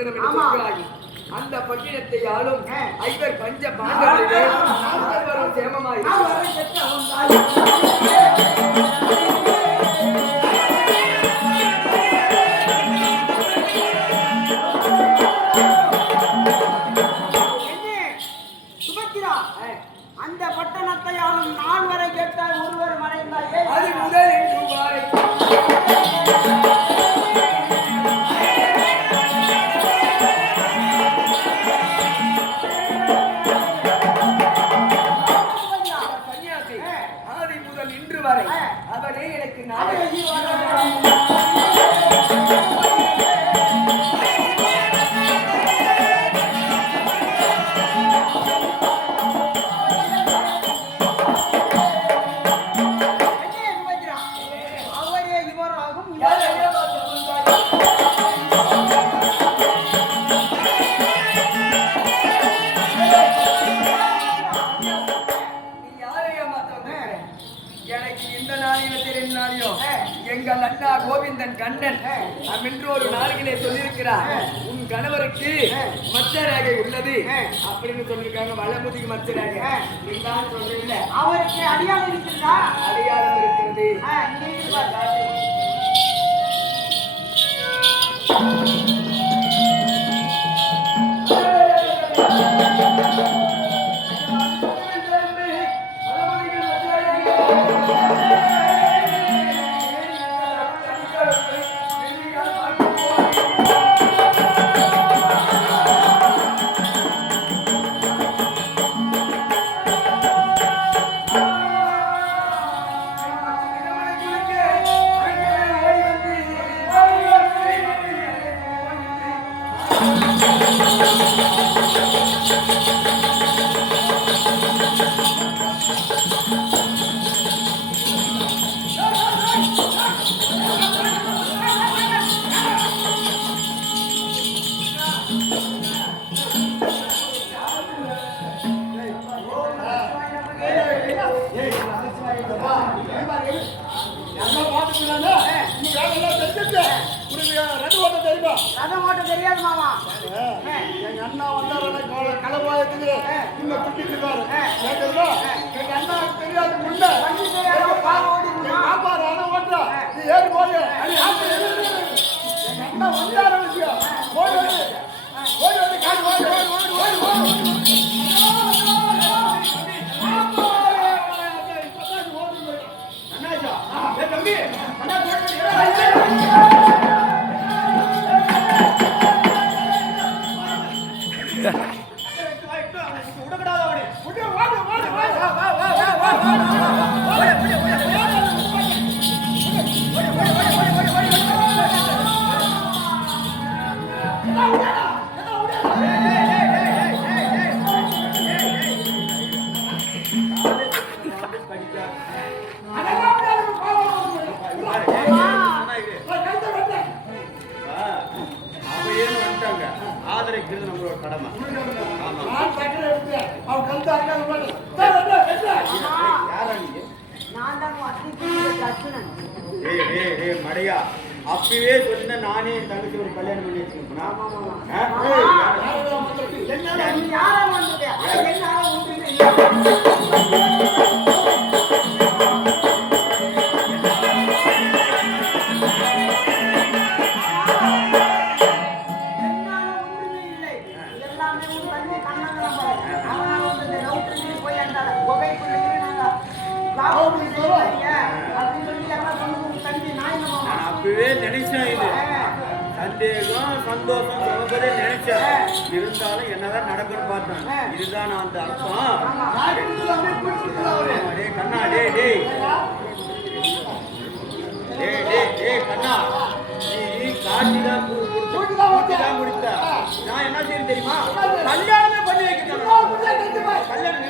பட்டணம் என்று சொல்கிறார்கள். அந்த பட்டினத்தை ஆளும் ஐவர் பஞ்ச பாண்டவர்களே சேமமாய் அந்த பட்டணத்தை ஆளும் நான் வரை கேட்டால் ஒருவர் மறைந்தாயே அது முதல் என்று வாரை சன்னியாசி ஆதி முதல் இன்று வரை அவரே எனக்கு எங்கள் அண்ணா கோவிந்தன் கண்ணன் என்று ஒரு நாளிலே சொல்லியிருக்கிறார். உன் கணவருக்கு மச்ச ரேகை உள்ளது அப்படின்னு சொல்லியிருக்காங்க. வளமுதிக்கு மச்ச ரேகை இருந்தான்னு சொல்றீங்க. அவருக்கு அடையாளம் இருக்கிறதா? அடையாளம் இருக்கிறது. ரதம் ஓட்ட தெரியாது மாமா. எங்க அண்ணா வந்தாரு கலபாயத்துக்கு இன்னும் திட்டிட்டு இருக்காரு. எங்க அண்ணா தெரியாது முன்ன பாப்பா ரதம் ஓட்டுறா நீ ஏறி போய் எங்க அண்ணா வந்தாரு விஷயம் ஓடி ஓடி ஓடி காடு ஓடி ஓடி ஓடி ஓடி தம்பி ஆதரிக்கிறது நம்மளோட கடமை. மடையா அப்பவே சொன்ன நானே என் தங்கச்சி ஒரு கல்யாணம் பண்ணி வச்சிருக்கேன். அப்பவே நினைச்சேன் இது சந்தேகம் சந்தோஷம் சொல்வதே நினைச்சேன். இருந்தாலும் என்னதான் நடக்குன்னு பார்த்தேன். இதுதான் அந்த அர்த்தம். கண்ணா டே டே டே டே டே கண்ணா நீ காட்டிதான் முடித்த. நான் என்ன செய்ய தெரியுமா? கல்யாணமே பண்ணி வைக்கிறேன். கல்யாணம்